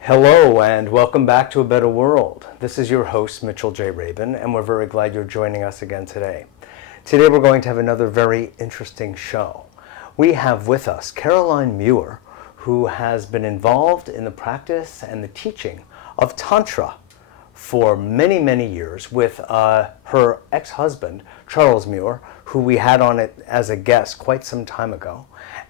Hello and welcome back to A Better World. This is your host, Mitchell J. Rabin, and we're very glad you're joining us again today. Today we're going to have another very interesting show. We have with us Caroline Muir, who has been involved in the practice and the teaching of Tantra for many, many years with her ex-husband, Charles Muir, who we had on it as a guest quite some time ago.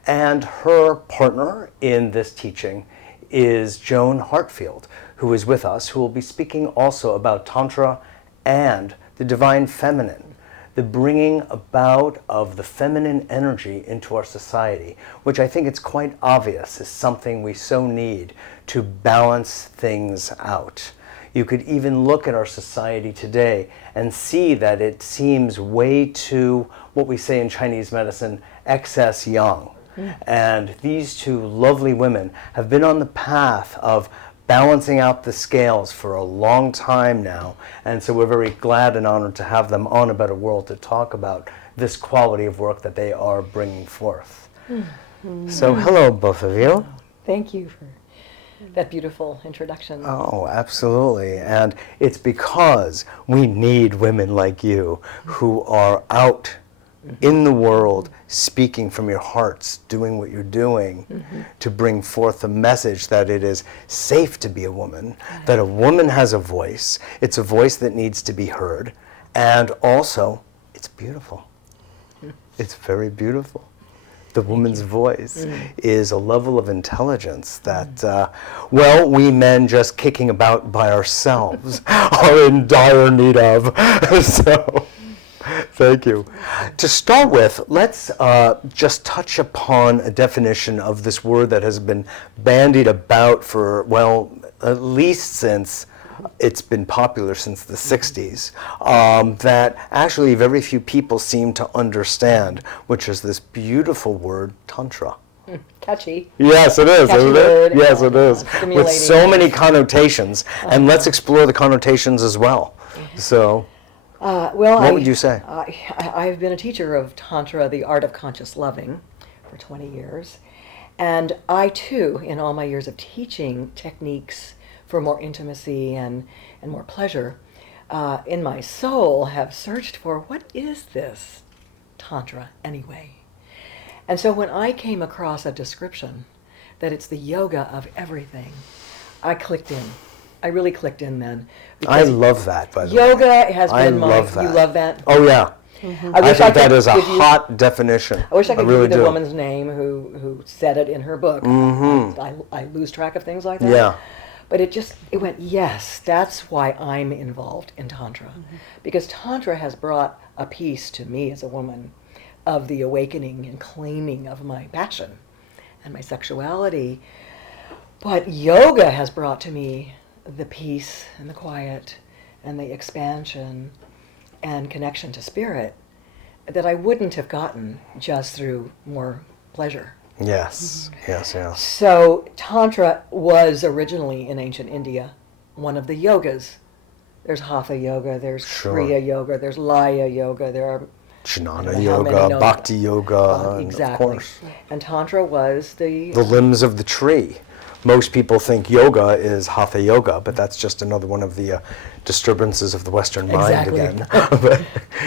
And her partner in this teaching is Joan Heartfield, who is with us, who will be speaking also about Tantra and the divine feminine, the bringing about of the feminine energy into our society, which I think it's quite obvious is something we so need to balance things out. You could even look at our society today and see that it seems way too, what we say in Chinese medicine, excess yang. And these two lovely women have been on the path of balancing out the scales for a long time now. And so we're very glad and honored to have them on A Better World to talk about this quality of work that they are bringing forth. So hello, both of you. Thank you for that beautiful introduction. Oh, absolutely. And it's because we need women like you who are out in the world, speaking from your hearts, doing what you're doing to bring forth a message that it is safe to be a woman, that a woman has a voice. It's a voice that needs to be heard. And also, it's beautiful. It's very beautiful. The woman's voice is a level of intelligence that, well, we men just kicking about by ourselves are in dire need of. So, thank you. To start with, let's just touch upon a definition of this word that has been bandied about for, well, at least since it's been popular since the 60s, that actually very few people seem to understand, which is this beautiful word, Tantra. Catchy. Yes, it is. Catchy word. Yes, it is. With so many connotations, and let's explore the connotations as well. So, what would you say? I've been a teacher of Tantra, the art of conscious loving, for 20 years. And I, too, in all my years of teaching techniques for more intimacy and more pleasure, in my soul have searched for, what is this Tantra anyway? And so when I came across a description that it's the yoga of everything, I clicked in. I really clicked in then. I love that, by the way. Yoga has been I love that. You love that? Oh, yeah. I think that is a hot definition. I wish I could really give you the do. woman's name who said it in her book. I lose track of things like that. Yeah. But it went, yes, that's why I'm involved in Tantra. Because Tantra has brought a piece to me as a woman of the awakening and claiming of my passion and my sexuality. But yoga has brought to me the peace and the quiet and the expansion and connection to spirit that I wouldn't have gotten just through more pleasure. Yes, yes, yes. So Tantra was originally in ancient India one of the yogas. There's Hatha yoga, there's Kriya yoga, there's Laya yoga, there are Jnana yoga, Bhakti yoga, exactly. And of course. And Tantra was the limbs of the tree. Most people think yoga is Hatha yoga, but that's just another one of the disturbances of the Western mind again. But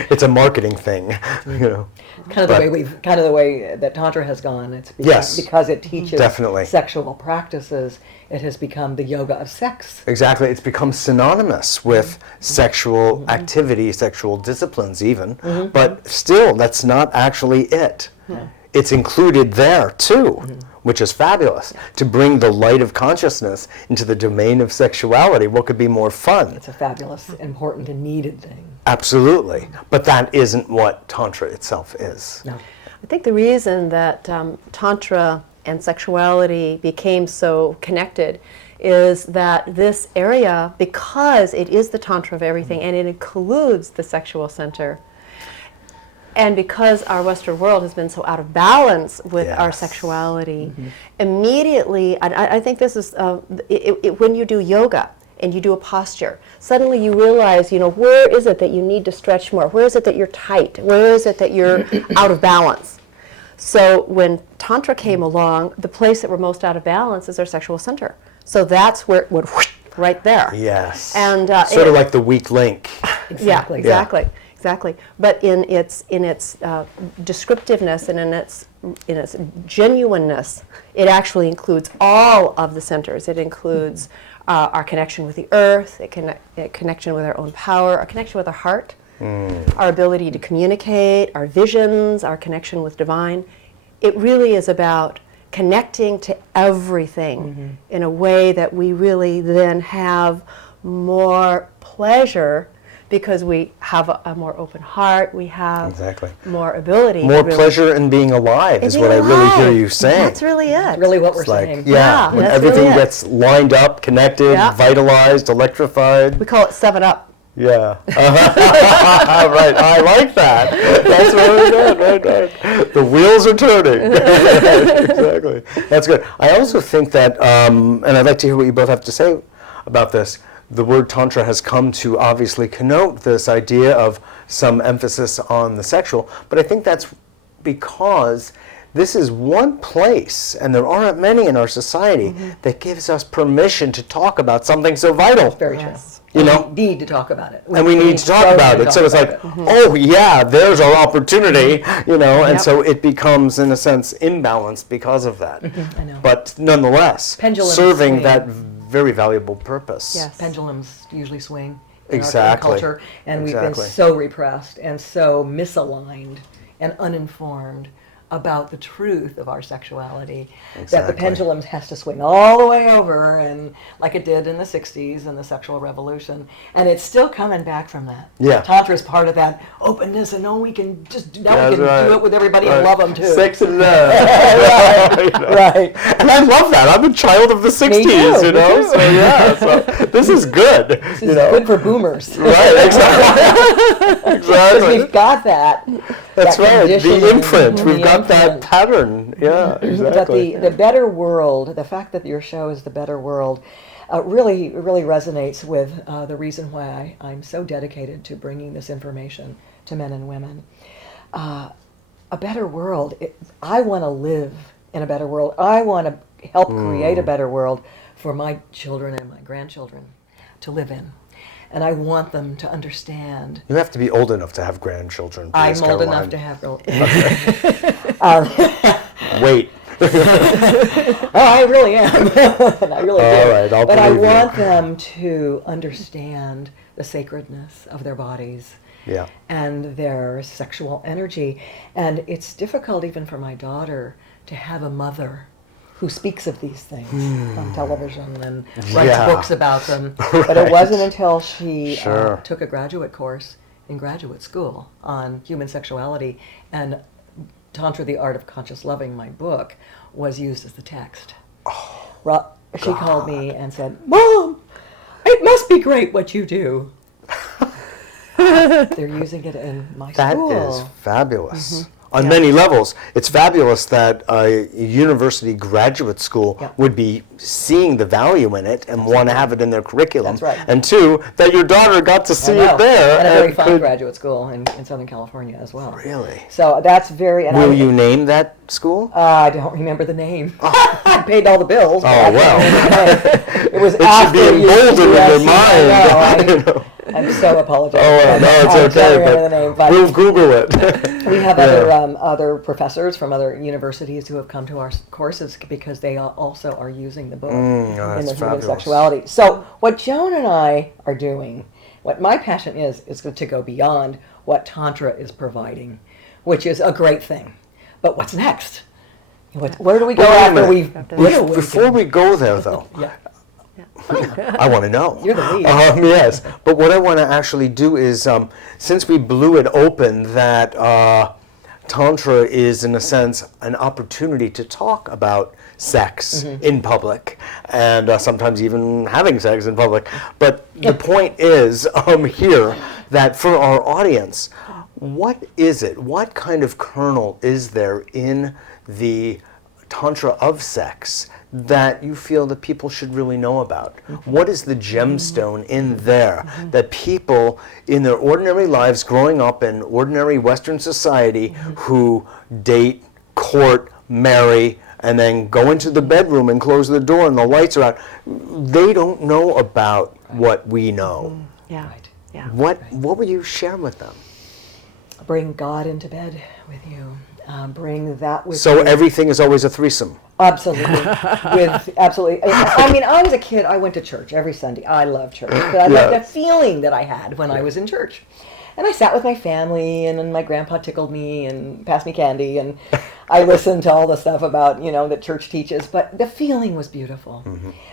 it's a marketing thing, you know. Kind of the way that Tantra has gone. It's because it teaches sexual practices. It has become the yoga of sex. Exactly, it's become synonymous with sexual activity, sexual disciplines even. But still, that's not actually it. It's included there too, which is fabulous, to bring the light of consciousness into the domain of sexuality. What could be more fun? It's a fabulous, important, and needed thing. Absolutely. But that isn't what Tantra itself is. No. I think the reason that Tantra and sexuality became so connected is that this area, because it is the Tantra of everything and it includes the sexual center, and because our Western world has been so out of balance with our Yes. sexuality, immediately, and I think this is, when you do yoga and you do a posture, suddenly you realize, where is it that you need to stretch more? Where is it that you're tight? Where is it that you're out of balance? So when Tantra came along, the place that we're most out of balance is our sexual center. So that's where it would right there. Yes. And sort of like the weak link. Exactly. Yeah, exactly. But in its descriptiveness and in its genuineness, it actually includes all of the centers. It includes our connection with the earth, a connection with our own power, our connection with our heart, our ability to communicate, our visions, our connection with divine. It really is about connecting to everything in a way that we really then have more pleasure, because we have a more open heart, we have Exactly. more ability. More to really pleasure in being alive is what I really hear you saying. That's really it. That's really what we're It's like, saying. Yeah, when that's everything really it. gets lined up, connected, Yeah. vitalized, electrified. We call it 7-Up. Yeah. Right. I like that. That's really good. Right. The wheels are turning. Exactly. That's good. I also think that, and I'd like to hear what you both have to say about this. The word Tantra has come to obviously connote this idea of some emphasis on the sexual, but I think that's because this is one place, and there aren't many in our society, that gives us permission to talk about something so vital. Very true. You know? We need to talk about it. And we need to talk about it. So it's like, oh yeah, there's our opportunity, and Yep. so it becomes, in a sense, imbalanced because of that. I know. But nonetheless, Pendulums serving swing. that very valuable purpose. Yes. Pendulums usually swing in Exactly. our culture, and we've Exactly. been so repressed and so misaligned and uninformed about the truth of our sexuality that the Exactly. pendulum has to swing all the way over, and like it did in the 60s and the sexual revolution, and it's still coming back from that. Yeah. Tantra is part of that openness, and we can just That's we can right. do it with everybody and Right. love them too. Sex and love. Right. And I love that. I'm a child of the 60s, too, you me know? too. So yeah, so this is good. This is good for boomers. Right, exactly. Because Exactly. we've got that. That's that right. conditioning, The imprint. We've the got that imprint. pattern. Yeah, But exactly. the better world, the fact that your show is the better world, really resonates with the reason why I'm so dedicated to bringing this information to men and women. A better world. I want to live in a better world. I want to help create a better world for my children and my grandchildren to live in. And I want them to understand. You have to be old enough to have grandchildren. Please, I'm old Caroline. enough to have. Wait. Oh, I really am. I really do. All right, I'll but I believe you. want them to understand the sacredness of their bodies Yeah. and their sexual energy. And it's difficult even for my daughter to have a mother who speaks of these things on television and writes Yeah. books about them. But it wasn't until she Sure. took a graduate course in graduate school on human sexuality, and Tantra, the Art of Conscious Loving, my book, was used as the text. She called me and said, "Mom, it must be great what you do." They're using it in my That school. is fabulous. On many levels, it's fabulous that a university graduate school Yeah. would be seeing the value in it and want to have it in their curriculum. That's right. And two, that your daughter got to I see know. it there. And a very fine could- graduate school in Southern California as well. Really? So that's very. And Will you name that school? I don't remember the name. I paid all the bills. but Oh, I can't well. remember the name. It was It should after be emboldened in your USC. mind. I know. You know. I'm so apologetic. Oh, no, it's I okay. can't remember the name, but We'll Google it. we have Yeah. other professors from other universities who have come to our courses because they also are using the book in that's the human fabulous. sexuality. So what Joan and I are doing, what my passion is to go beyond what Tantra is providing, which is a great thing. But what's next? Where do we go Well, wait a after minute. we've... Before we go there, though, Yeah. I want to know. You're the lead. Yes, but what I want to actually do is, since we blew it open, that Tantra is, in a sense, an opportunity to talk about sex in public, and sometimes even having sex in public. But the point is here that for our audience, what is it? What kind of kernel is there in the Tantra of sex that you feel that people should really know about? What is the gemstone in there that people in their ordinary lives growing up in ordinary Western society who date, court, marry, and then go into the bedroom and close the door and the lights are out, they don't know about what we know. Yeah. Right. Yeah. What would you share with them? Bring God into bed with you. Bring that with So you. everything is always a threesome. Absolutely. Absolutely. I mean, I was a kid. I went to church every Sunday. I loved church. But I loved the feeling that I had when I was in church. And I sat with my family, and then my grandpa tickled me and passed me candy, and I listened to all the stuff about, that church teaches. But the feeling was beautiful.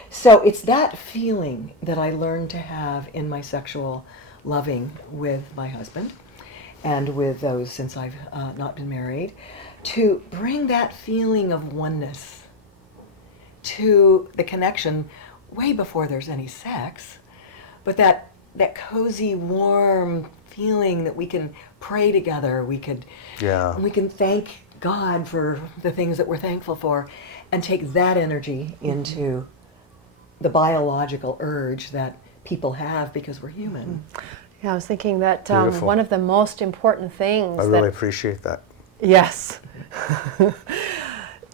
So it's that feeling that I learned to have in my sexual loving with my husband and with those since I've not been married, to bring that feeling of oneness to the connection way before there's any sex, but that cozy, warm feeling that we can pray together, we can thank God for the things that we're thankful for, and take that energy into the biological urge that people have because we're human. Yeah, I was thinking that Beautiful. one of the most important things I really appreciate that. Yes.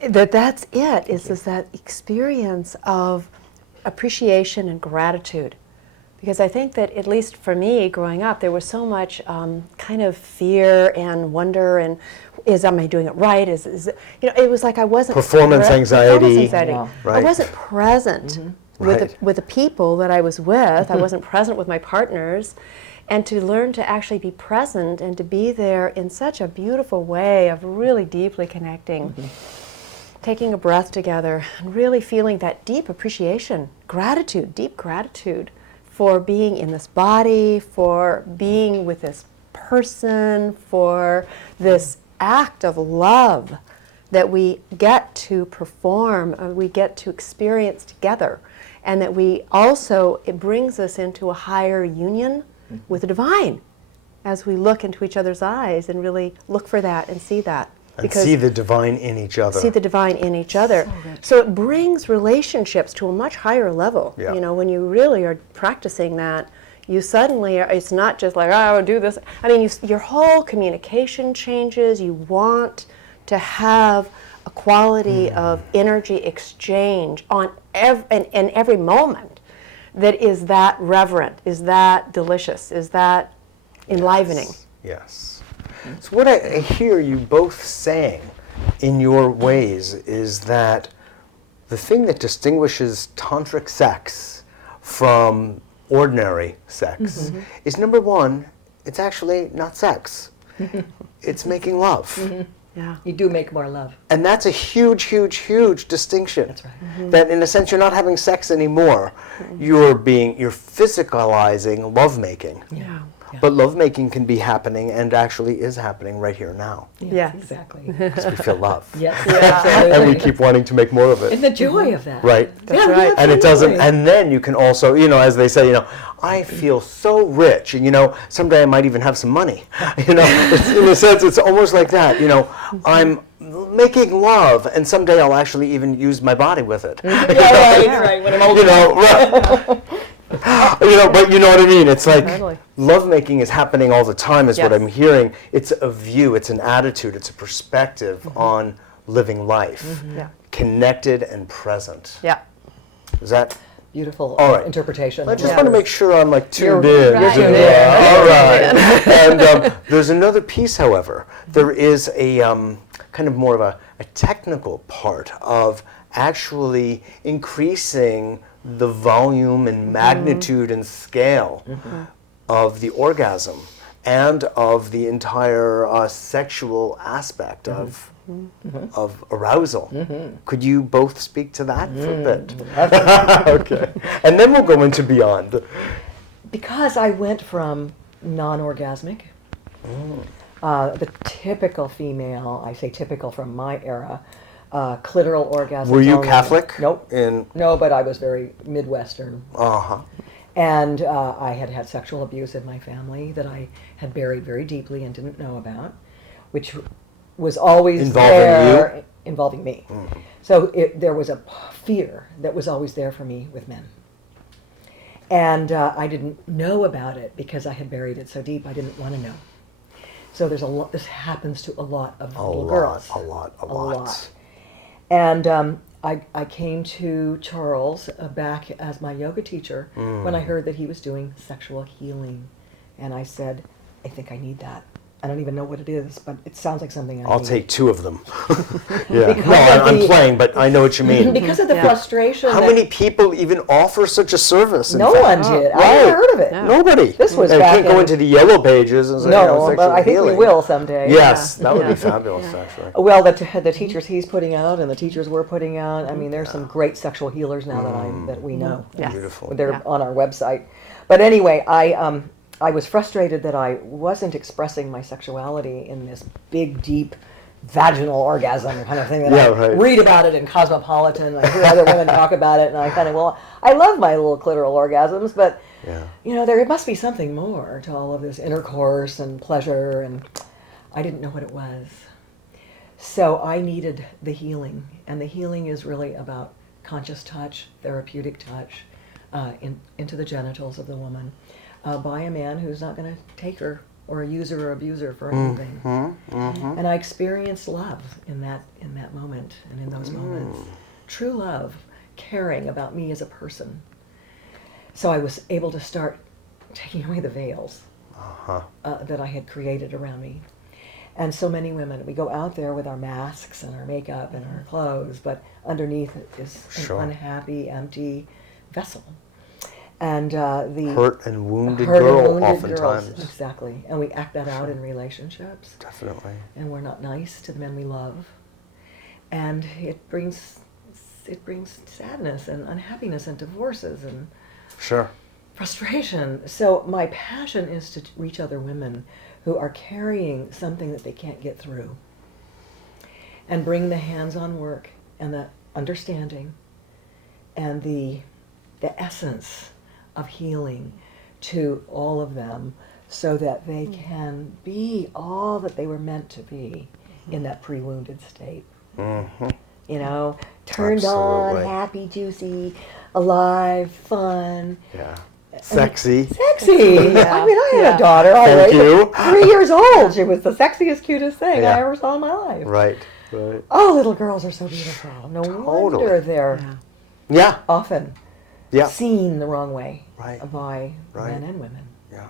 That's it, is that experience of appreciation and gratitude. Because I think that, at least for me, growing up, there was so much kind of fear and wonder and, am I doing it right? It was like I wasn't... Performance anxiety. Yeah. Right. I wasn't present with the people that I was with. I wasn't present with my partners. And to learn to actually be present and to be there in such a beautiful way of really deeply connecting, taking a breath together, and really feeling that deep appreciation, gratitude, deep gratitude for being in this body, for being with this person, for this act of love that we get to perform, we get to experience together, and that it brings us into a higher union with the divine as we look into each other's eyes and really look for that and see that. And see the divine in each other. See the divine in each other. So it brings relationships to a much higher level. Yeah. When you really are practicing that, you suddenly it's not just like, I would do this. I mean, your whole communication changes. You want to have a quality of energy exchange in every moment that is that reverent, is that delicious, is that enlivening. Yes. So what I hear you both saying in your ways is that the thing that distinguishes tantric sex from ordinary sex is, number one, it's actually not sex. It's making love. Yeah. You do make more love. And that's a huge, huge, huge distinction. That's right. That in a sense you're not having sex anymore. You're physicalizing lovemaking. Yeah. But lovemaking can be happening and actually is happening right here now. Yes. Exactly. Because we feel love. Yes, absolutely. And we keep wanting to make more of it. And the joy of that. Right. That's right. And it doesn't, absolutely. and then you can also, as they say, I feel so rich, and someday I might even have some money. It's, in a sense, it's almost like that. I'm making love, and someday I'll actually even use my body with it. Right. When I'm old Right. But you know what I mean? It's like Totally. lovemaking is happening all the time, is what Yes. I'm hearing. It's a view, it's an attitude, it's a perspective on living life, Yeah. connected and present. Yeah. Is that? beautiful All right. interpretation. I just Yeah. want to make sure I'm like tuned You're in. right. tuned in. All right. And there's another piece, however. There is a kind of more of a technical part of actually increasing the volume and magnitude and scale of the orgasm and of the entire sexual aspect of arousal. Could you both speak to that for a bit? Okay. And then we'll go into beyond. Because I went from non-orgasmic The typical female, I say typical from my era, clitoral orgasm. Were you Catholic? Nope. In No, but I was very Midwestern. uh-huh. And I had had sexual abuse in my family that I had buried very deeply and didn't know about, which was always Involving there, you? involving me. So there was a fear that was always there for me with men. And I didn't know about it because I had buried it so deep. I didn't want to know. So there's a lot. This happens to a lot of little girls. A lot. And I came to Charles back as my yoga teacher when I heard that he was doing sexual healing. And I said, I think I need that. I don't even know what it is, but it sounds like something I'll need. take 2 of them. Yeah. Because No, of I'm the- playing, but I know what you mean. Because of the frustration. How that many people even offer such a service? in No fact? one did. I Right. never heard of it. Yeah. Nobody. This was I back can't go in- into the yellow pages and say, No, sexual but I think healing. we will someday. Yes, that would Yeah. be fabulous, actually. Well, the teachers he's putting out and the teachers we're putting out. I mean, there's some great sexual healers now that we know. Yes. Beautiful. They're Yeah. on our website. But anyway, I was frustrated that I wasn't expressing my sexuality in this big, deep vaginal orgasm kind of thing that Yeah, I right. read about it in Cosmopolitan. I hear other women talk about it, and I kind of, well, I love my little clitoral orgasms, but Yeah. you know, there must be something more to all of this intercourse and pleasure, and I didn't know what it was. So I needed the healing, and the healing is really about conscious touch, therapeutic touch, into the genitals of the woman, by a man who's not going to take her or a user or abuser for anything. And I experienced love in that moment and in those moments. True love, caring about me as a person. So I was able to start taking away the veils that I had created around me. And so many women, we go out there with our masks and our makeup and our clothes, but underneath it is Sure. an unhappy, empty vessel. And the Hurt and wounded hurt and girl, wounded oftentimes. girls, exactly. And we act that out in relationships. Definitely. And we're not nice to the men we love. And it brings sadness and unhappiness and divorces and Sure. frustration. So my passion is to reach other women who are carrying something that they can't get through, and bring the hands-on work and the understanding and the essence of healing to all of them, so that they can be all that they were meant to be in that pre-wounded state. You know, turned on, Absolutely. happy, juicy, alive, fun. Yeah. Sexy. Sexy. Yeah. I mean, I had Yeah. a daughter Thank already. you. 3 years old. She was the sexiest, cutest thing Yeah. I ever saw in my life. Right. Right. Oh, little girls are so beautiful. No Totally. wonder they're Yeah. often Yeah. seen the wrong way Right. by Right. men and women. Yeah.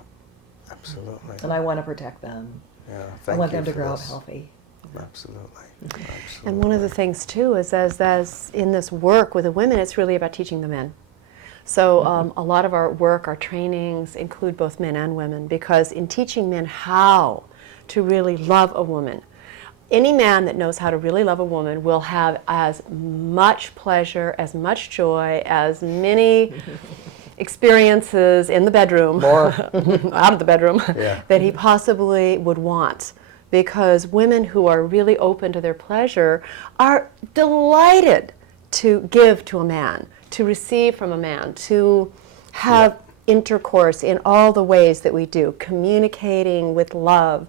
Absolutely. And I want to protect them. Yeah. I Thank want you them to for grow up this. healthy. Absolutely. And one of the things too is as in this work with the women, it's really about teaching the men. So a lot of our work, our trainings include both men and women, because in teaching men how to really love a woman, any man that knows how to really love a woman will have as much pleasure, as much joy, as many experiences in the bedroom, out of the bedroom, Yeah. that he possibly would want. Because women who are really open to their pleasure are delighted to give to a man, to receive from a man, to have intercourse in all the ways that we do, communicating with love,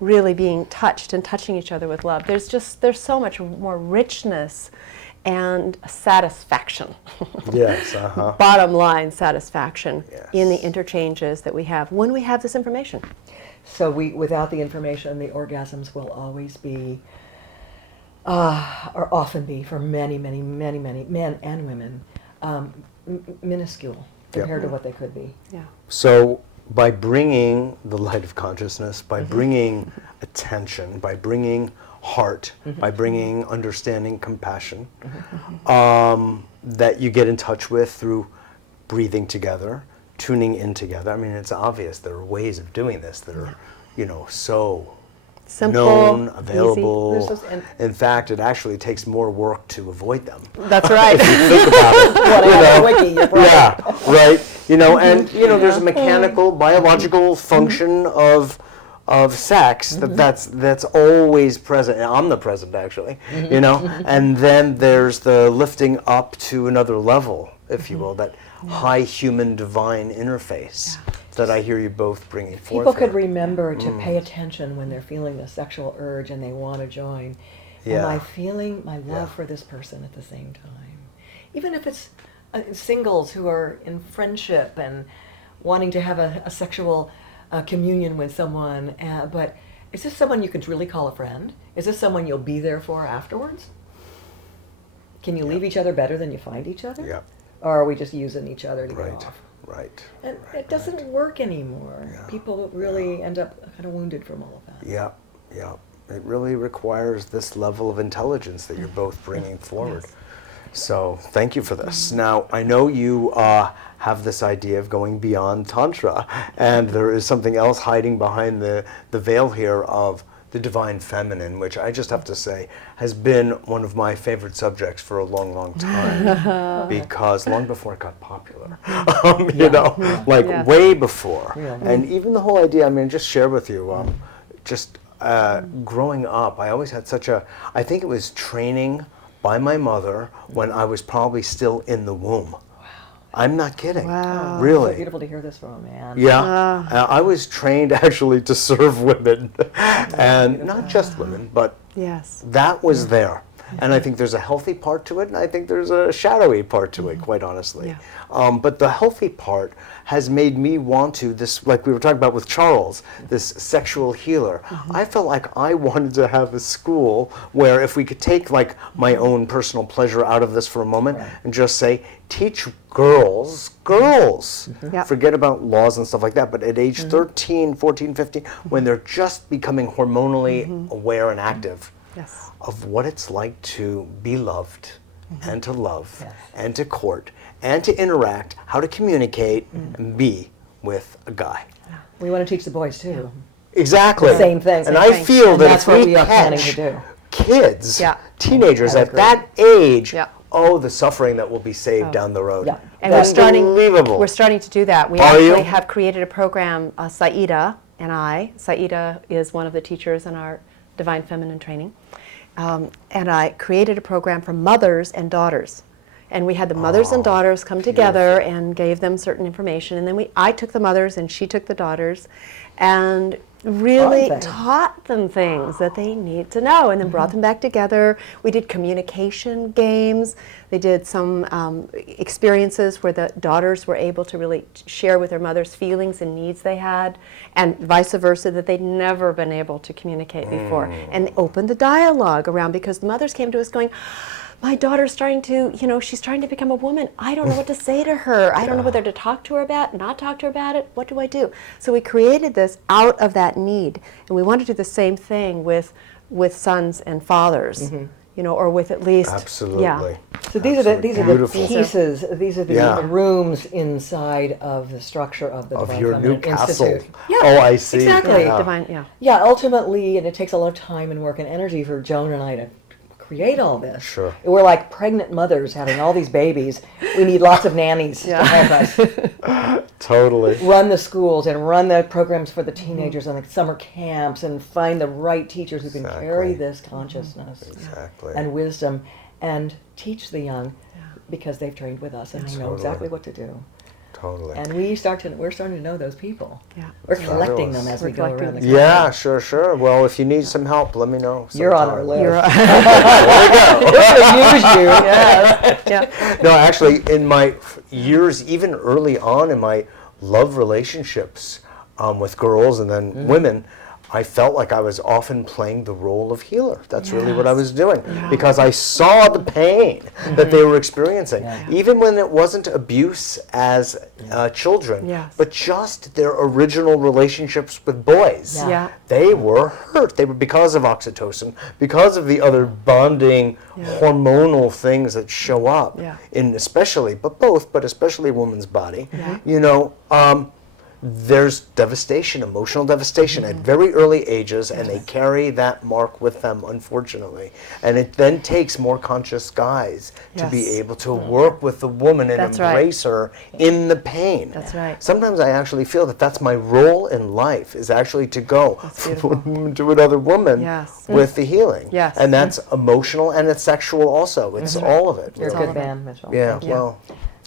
really being touched and touching each other with love. There's so much more richness and satisfaction. Yes. Bottom line satisfaction Yes. in the interchanges that we have when we have this information. So without the information, the orgasms will always be, or often be, for many, many, many, many men and women, minuscule compared to what they could be. Yeah. So by bringing the light of consciousness, by bringing attention, by bringing heart, by bringing understanding, compassion, that you get in touch with through breathing together, tuning in together. I mean, it's obvious there are ways of doing this that are, so Simple, known, easy. available. There's those- and- In fact, it actually takes more work to avoid them. That's right. Think about it. What a wiki, you're right. Yeah, right. And there's a mechanical, biological function of of sex that's always present, and omnipresent actually, you know, and then there's the lifting up to another level, if you will, that high human divine interface that I hear you both bringing forth. People could here. remember to pay attention when they're feeling the sexual urge and they want to join. Yeah. Am I feeling my love for this person at the same time? Even if it's singles who are in friendship and wanting to have a sexual communion with someone, but is this someone you could really call a friend? Is this someone you'll be there for afterwards? Can you leave each other better than you find each other? Yeah. Or are we just using each other to Right. get off? Right. And it doesn't work anymore. Yeah. People really end up kind of wounded from all of that. Yeah. Yeah. It really requires this level of intelligence that you're both bringing forward. Yes. So thank you for this. Now, I know you have this idea of going beyond Tantra, and there is something else hiding behind the veil here of the divine feminine, which I just have to say has been one of my favorite subjects for a long, long time, because long before it got popular, you know, like Yes. way before. Yeah. And even the whole idea, I mean, just share with you, just growing up, I always had such a, I think it was training by my mother when I was probably still in the womb. Wow. I'm not kidding. Wow. Really. So beautiful to hear this from a man. Yeah, I was trained actually to serve women, and not just women, but Yes. that was there. And I think there's a healthy part to it, and I think there's a shadowy part to it, quite honestly. Yeah. But the healthy part has made me want to, this, like we were talking about with Charles, this sexual healer. I felt like I wanted to have a school where if we could take like my own personal pleasure out of this for a moment and just say, teach girls. Yeah. Forget about laws and stuff like that, but at age 13, 14, 15, when they're just becoming hormonally aware and active, Yes. of what it's like to be loved and to love and to court and to interact, how to communicate and be with a guy. We want to teach the boys too. Exactly. The same thing. And Same I thing. feel And that that's if what we we are planning to catch do. kids, Yeah. teenagers I at agree. that age, Yeah. oh, the suffering that will be saved down the road. Yeah. And we're starting. Unbelievable. We're starting to do that. We Are actually you? have created a program. Saida and I. Saida is one of the teachers in our Divine Feminine training, and I created a program for mothers and daughters. And we had the mothers and daughters come together and gave them certain information. And then I took the mothers and she took the daughters, and really Fun thing. taught them things that they need to know, and then brought them back together. We did communication games. They did some experiences where the daughters were able to really share with their mothers feelings and needs they had, and vice versa, that they'd never been able to communicate before. And opened the dialogue around, because the mothers came to us going, my daughter's starting to, she's trying to become a woman. I don't know what to say to her. I don't know whether to talk to her about, not talk to her about it. What do I do? So we created this out of that need. And we want to do the same thing with sons and fathers, or with at least. Absolutely. Yeah. So these are the Beautiful. pieces. These are the Yeah. rooms inside of the structure of the Of Divine your new Feminine castle. Institute. Yeah, Oh, I see. exactly. Yeah. Divine, yeah. Yeah, ultimately, and it takes a lot of time and work and energy for Joan and I to create all this. Sure. We're like pregnant mothers having all these babies. We need lots of nannies to help us Totally. run the schools and run the programs for the teenagers and the summer camps, and find the right teachers who can carry Exactly. this consciousness Exactly. and wisdom and teach the young, because they've trained with us and they know Totally. exactly what to do. Totally. And we're starting to know those people. Yeah. We're collecting Fabulous. them as We're we go around the collecting country. Yeah, sure. Well, if you need some help, let me know. You're on our sometime. list. You're, This would use you. Yes. yeah. No, actually, in my years, even early on in my love relationships with girls and then women, I felt like I was often playing the role of healer. That's really what I was doing, because I saw the pain that they were experiencing, even when it wasn't abuse as children, Yes. but just their original relationships with boys. Yeah. Yeah. They were hurt. They were, because of oxytocin, because of the other bonding hormonal things that show up Yeah. in especially, but especially a woman's body. Yeah. there's devastation, emotional devastation at very early ages, and they carry that mark with them, unfortunately. And it then takes more conscious guys to be Yes. able to work with the woman and That's right. embrace her in the pain. That's right. Sometimes I actually feel that that's my role in life, is actually to go to another woman Yes. with the healing. Yes. And that's emotional and it's sexual also. It's all of it. You're a really. good man, Mitchell. Yeah, Yeah. well,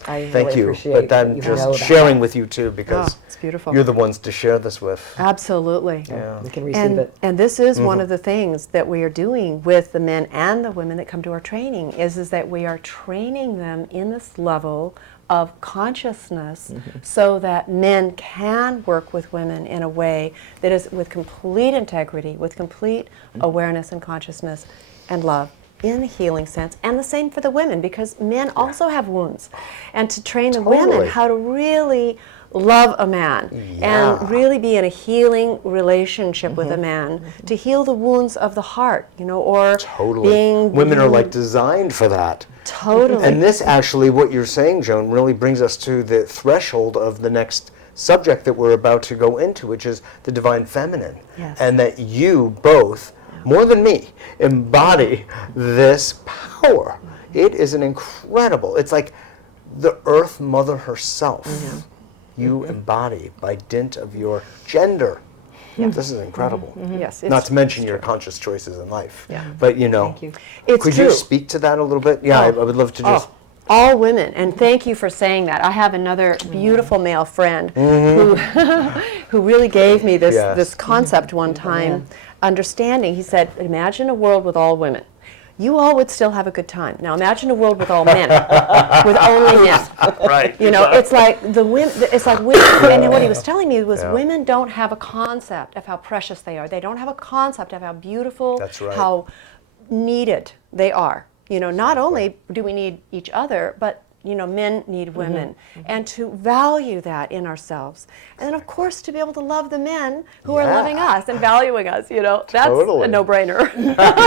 I thank really you. appreciate But that I'm you just know that. sharing with you too, because Oh, it's beautiful. you're the ones to share this with. Absolutely. Yeah. You can receive it. And this is one of the things that we are doing with the men and the women that come to our training is that we are training them in this level of consciousness so that men can work with women in a way that is with complete integrity, with complete awareness and consciousness and love in the healing sense, and the same for the women, because men also have wounds. And to train the Totally. women how to really love a man Yeah. and really be in a healing relationship with a man, to heal the wounds of the heart, or Totally. being Women are like designed for that. totally. And this actually, what you're saying, Joan, really brings us to the threshold of the next subject that we're about to go into, which is the divine feminine. Yes. And that you both, more than me, embody this power. It is an incredible, it's like the Earth Mother herself. You embody by dint of your gender. This is incredible. Yes, Not to mention your conscious choices in life. Yeah. But Thank you. It's could true. you speak to that a little bit? Yeah, I would love to just. All women, and thank you for saying that. I have another beautiful male friend who who really gave me this Yes. this concept one time, understanding. He said, "Imagine a world with all women. You all would still have a good time. Now imagine a world with all men, with only men. Right. It's like the women. It's like women. And what he was telling me was women don't have a concept of how precious they are. They don't have a concept of how beautiful, That's right. how needed they are. Not only do we need each other, but men need women, and to value that in ourselves, and then of course to be able to love the men who are loving us and valuing us. That's Totally. a no-brainer.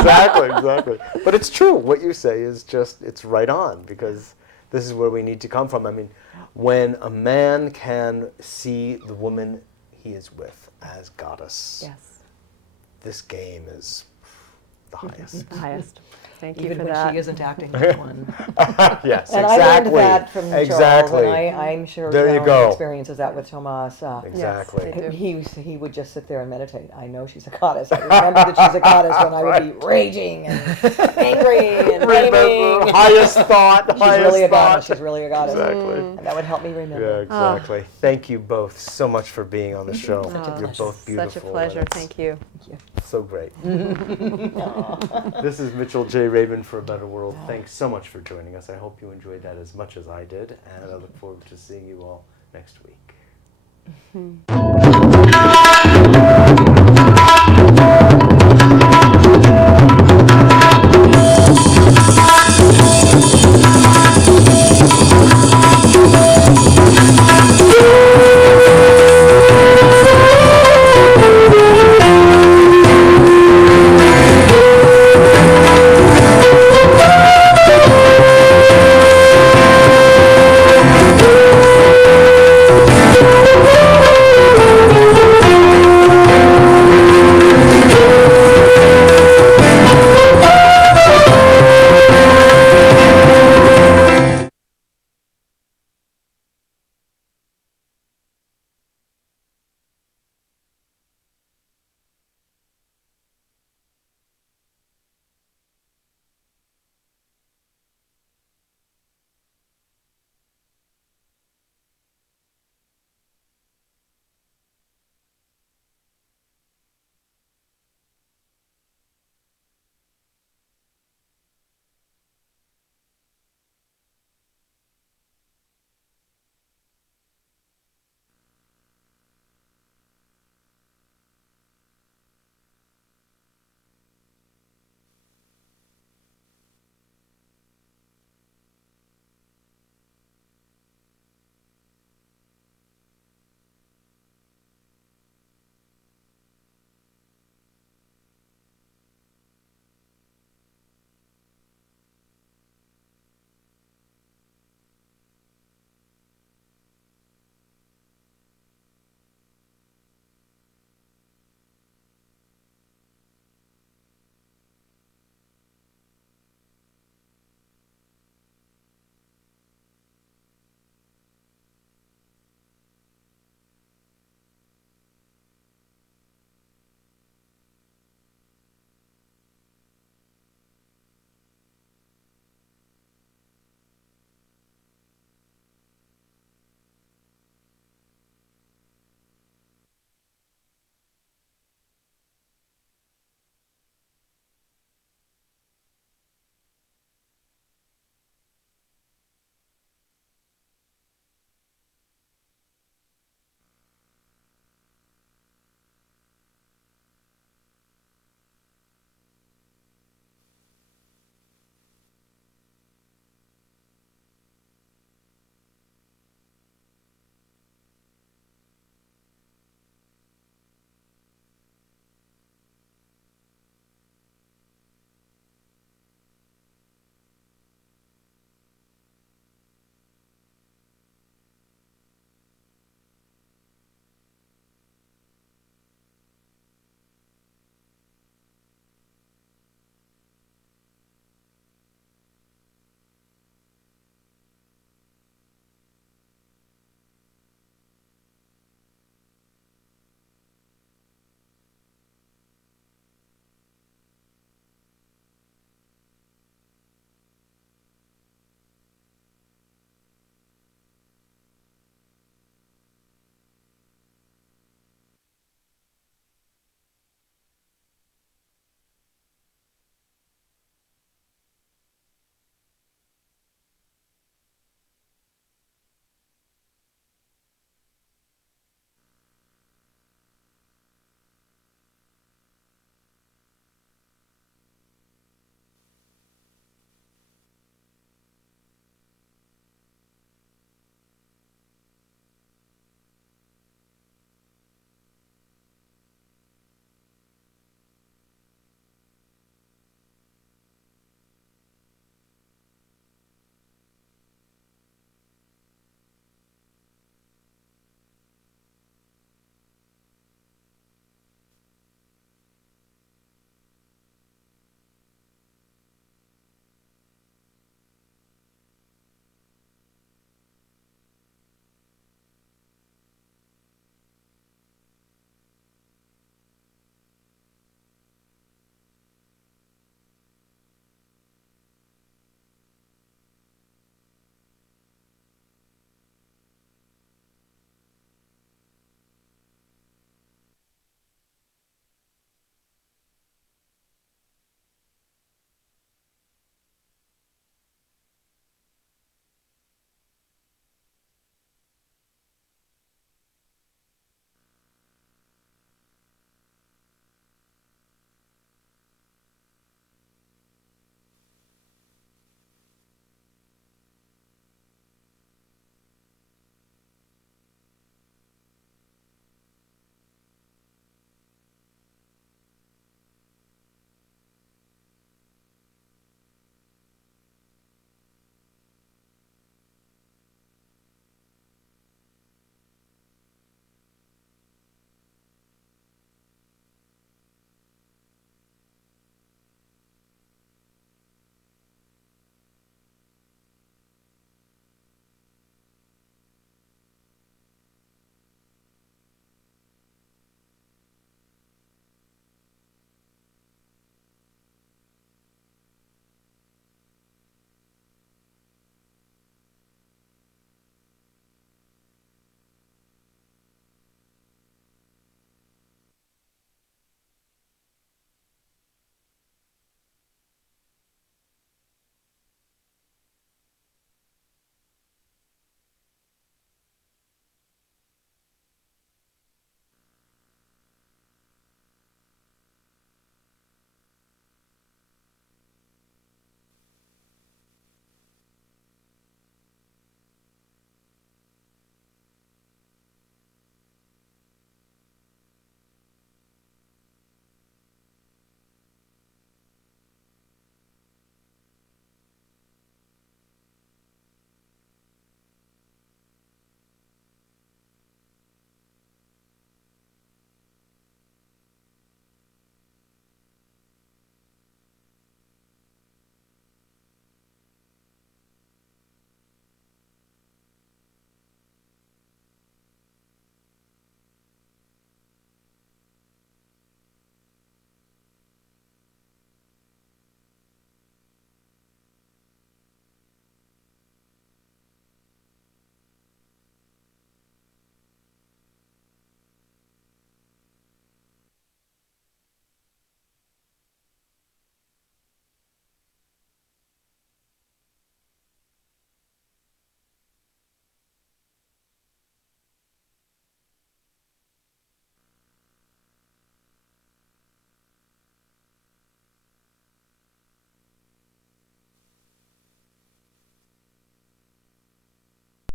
exactly. But it's true. What you say is just, it's right on, because this is where we need to come from. I mean, when a man can see the woman he is with as goddess, Yes, this game is the highest. the highest. Thank you Even for when that. she isn't acting like one. Yes, And exactly. I learned that from Charles, exactly. and I'm sure There you Joan go. experiences that with Tomas. Exactly. Yes, He would just sit there and meditate. I know she's a goddess. I remember that she's a goddess when I would be raging and angry and blaming. highest thought. She's really a goddess. She's really a goddess. Exactly. And that would help me remember. Yeah, exactly. Thank you both so much for being on the show. Such a You're pleasure. both beautiful. Such a pleasure. and it's Thank you. So great. This is Mitchell J. Rabin for A Better World. Thanks so much for joining us. I hope you enjoyed that as much as I did, and I look forward to seeing you all next week.